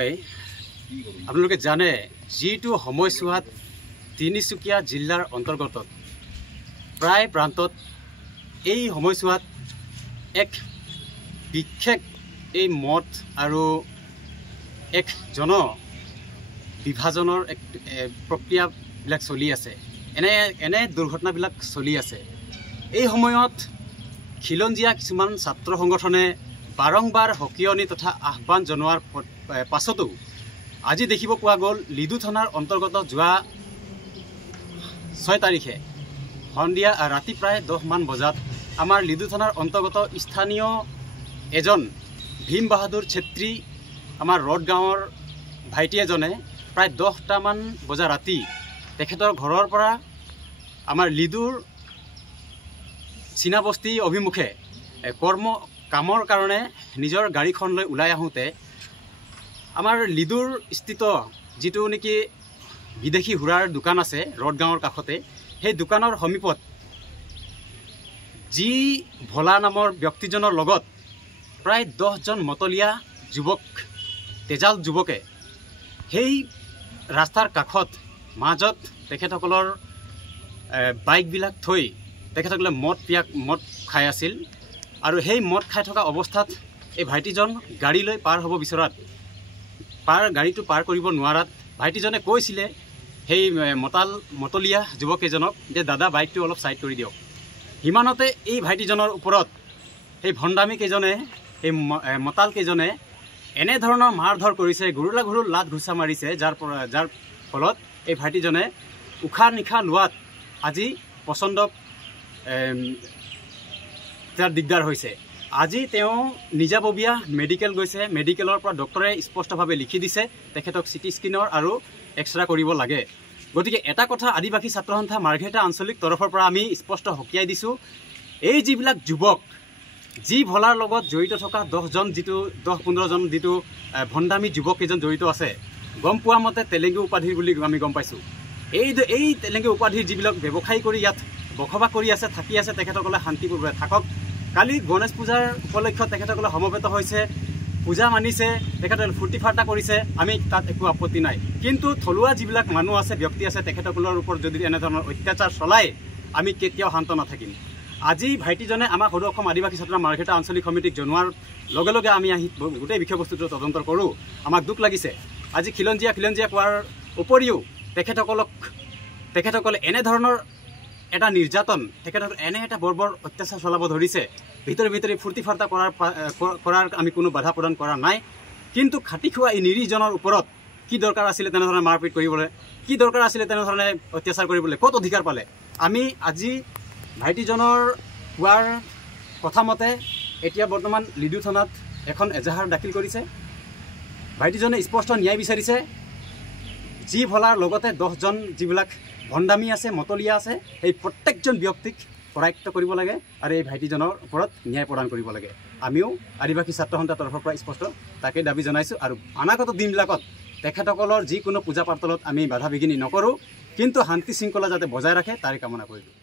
হয় আপোনালোকে জানে যিটো সময়ছোৱাত তিনিচুকীয়া জিলাৰ অন্তৰ্গত প্ৰায় প্ৰান্তত এই সময়ছোৱাত এক বিশেষ এই মত আৰু এক জন বিভাজনৰ এক প্ৰক্ৰিয়াবিলাক চলি আছে এনে দুৰ্ঘটনাবিলাক চলি আছে এই সময়ত খিলঞ্জীয়া কিছুমান ছাত্ৰ সংগঠনে বাৰংবাৰ হকিয়নি তথা আহ্বান জনোৱাৰ পাছতো আজি দেখিব পোৱা গ'ল লিডু থানাৰ অন্তৰ্গত যোৱা 6 তাৰিখে সন্ধিয়া ৰাতি প্ৰায় 10 মান বজাত আমাৰ লিডু থানাৰ অন্তৰ্গত স্থানীয় এজন ভীম বাহাদুৰ ছেত্ৰী আমাৰ ৰড গাঁৱৰ ভাইটি এজনে প্ৰায় 10টা মান বজা ৰাতি তেখেতৰ ঘৰৰ পৰা আমাৰ লিডুৰ চীনাবস্তি অভিমুখে কামৰ কাৰণে নিজৰ গাড়ীখন লৈ ওলাই আহোঁতে আমাৰ লিডুৰ স্থিত যিটো নেকি বিদেশী হুৰাৰ দোকান আছে ৰড গাঁৱৰ কাষতে সেই দোকানৰ সমীপত যি ভোলা নামৰ ব্যক্তিজনৰ লগত প্ৰায় 10জন মতলীয়া যুৱক তেজাল যুৱকে সেই ৰাস্তাৰ কাষত মাজত তেখেতসকলৰ বাইকবিলাক থৈ তেখেতসকলে মদ খাই আছিল আৰু সেই মদ খাই থকা অৱস্থাত এই ভাইটিজন গাড়ী লৈ পাৰ হ'ব বিচৰাত গাড়ীটো পাৰ কৰিব নোৱাৰাত ভাইটিজনে কৈছিলে সেই মতলীয়া যুৱকেইজনক যে দাদা বাইকটো অলপ ছাইড কৰি দিয়ক সিমানতে এই ভাইটিজনৰ ওপৰত সেই ভণ্ডামী কেইজনে এই মতাল কেইজনে এনেধৰণৰ মাৰধৰ কৰিছে গুৰুলা ঘুৰু লাত ঘুচা মাৰিছে যাৰ ফলত এই ভাইটিজনে উশাহ নিশাহ লোৱাত আজি প্ৰচণ্ড তাৰ দিগদাৰ হৈছে আজি তেওঁ নিজাববীয়া মেডিকেল গৈছে মেডিকেলৰ পৰা ডক্টৰে স্পষ্টভাৱে লিখি দিছে তেখেতক চিটি স্কেনৰ আৰু এক্সৰে কৰিব লাগে গতিকে এটা কথা আদিবাসী ছাত্ৰ সন্থা মাৰ্ঘেটা আঞ্চলিক তৰফৰ পৰা আমি স্পষ্ট হকিয়াই দিছোঁ এই যিবিলাক যুৱক যি ভলাৰ লগত জড়িত থকা 10-15জন যিটো ভণ্ডামী যুৱক কেইজন জড়িত আছে গম পোৱা মতে তেলেঙ্গু উপাধিৰ বুলি আমি গম পাইছোঁ এই তেলেঙ্গু উপাধিৰ যিবিলাক ব্যৱসায়ী কৰি ইয়াত বসবাস কৰি আছে থাকি আছে তেখেতসকলে শান্তিপূৰ্বে থাকক কালি গণেশ পূজাৰ উপলক্ষে তেখেতসকলে সমবেত হৈছে পূজা মানিছে তেখেতসকলে ফূৰ্তি ফাৰ্তা কৰিছে আমি তাত একো আপত্তি নাই কিন্তু থলুৱা যিবিলাক মানুহ আছে ব্যক্তি আছে তেখেতসকলৰ ওপৰত যদি এনেধৰণৰ অত্যাচাৰ চলায় আমি কেতিয়াও শান্ত নাথাকিম আজি ভাইটিজনে আমাক সদৌ অসম আদিবাসী ছাত্ৰ মাৰ্ঘেটা আঞ্চলিক সমিতিক জনোৱাৰ লগে লগে আমি আহি গোটেই বিষয়বস্তুটো তদন্ত কৰোঁ আমাক দুখ লাগিছে আজি খিলঞ্জীয়া কোৱাৰ উপৰিও তেখেতসকলে এনেধৰণৰ এটা নিৰ্যাতন তেখেতসকলে এনে এটা বৰ্বৰ অত্যাচাৰ চলাব ধৰিছে ভিতৰি ফূৰ্তি ফাৰ্তা কৰাৰ আমি কোনো বাধা প্ৰদান কৰা নাই কিন্তু খাটি খোৱা এই নিৰীহজনৰ ওপৰত কি দৰকাৰ আছিলে তেনেধৰণে মাৰপিট কৰিবলৈ কি দৰকাৰ আছিলে তেনেধৰণে অত্যাচাৰ কৰিবলৈ ক'ত অধিকাৰ পালে আমি আজি ভাইটিজনৰ কোৱাৰ কথামতে এতিয়া বৰ্তমান লিডু থানাত এখন এজাহাৰ দাখিল কৰিছে ভাইটিজনে স্পষ্ট ন্যায় বিচাৰিছে যি ভলাৰ লগতে 10জন যিবিলাক ভণ্ডামী আছে মতলীয়া আছে এই প্ৰত্যেকজন ব্যক্তিক কৰায়ত্ব কৰিব লাগে আৰু এই ভাইটিজনৰ ওপৰত ন্যায় প্ৰদান কৰিব লাগে আমিও আদিবাসী ছাত্ৰ সন্থাৰ তৰফৰ পৰা স্পষ্ট তাকে দাবী জনাইছোঁ আৰু অনাগত দিনবিলাকত তেখেতসকলৰ যিকোনো পূজা পাতলত আমি বাধা বিঘিনি নকৰোঁ কিন্তু শান্তি শৃংখলা যাতে বজাই ৰাখে তাৰে কামনা কৰিলোঁ